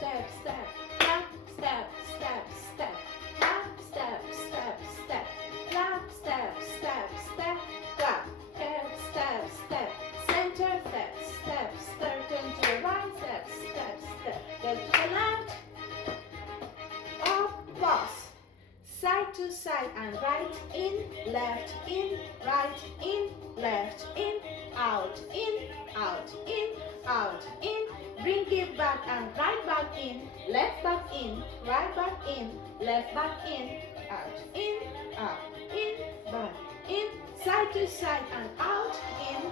step, step, clap, step, step, step, clap, step, step, step, clap, step, step, step, clap, step, step, center, step, step, step, turn to the right, step, step, step, then to the left, up, pause, side to side and right, in, left, in, right, in, left, in, out, in, out, in, out, in, bring it back and right back in, left back in, right back in, left back in, out, in, back, in, side to side and out, in,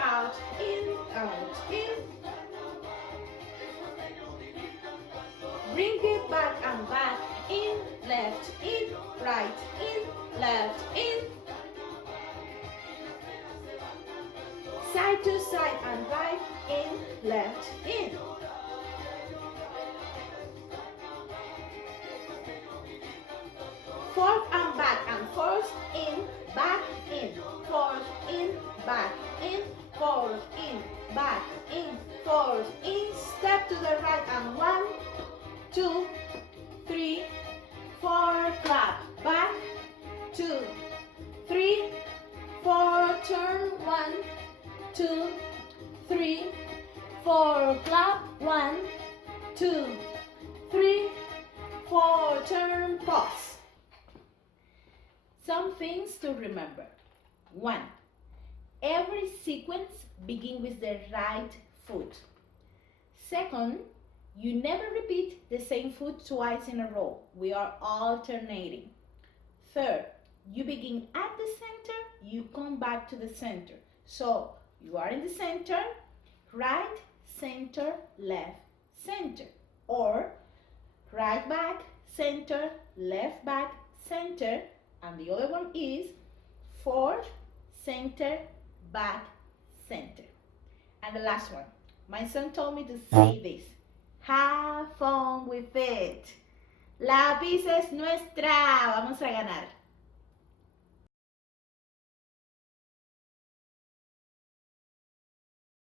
out, in, out, in. Bring it back and back, in, left, in, right, in, left, in. Side to side and right, in, left, in. Forth and back and forth, in, back, in, forth, in, back, in, forth, in, back, in, forth, in. Step to the right and 1, 2, 3, 4, clap, back, 2, 3, 4, turn, 1, 2, 3, 4, clap, 1, 2, 3, 4, turn, pause. Some things to remember. 1. Every sequence begins with the right foot. 2nd, you never repeat the same foot twice in a row. We are alternating. 3rd, you begin at the center, you come back to the center. So you are in the center, right, center, left, center. Or right back, center, left back, center. And the other one is forth, center, back, center. And the last one. My son told me to say this. Have fun with it. La pizza es nuestra. Vamos a ganar.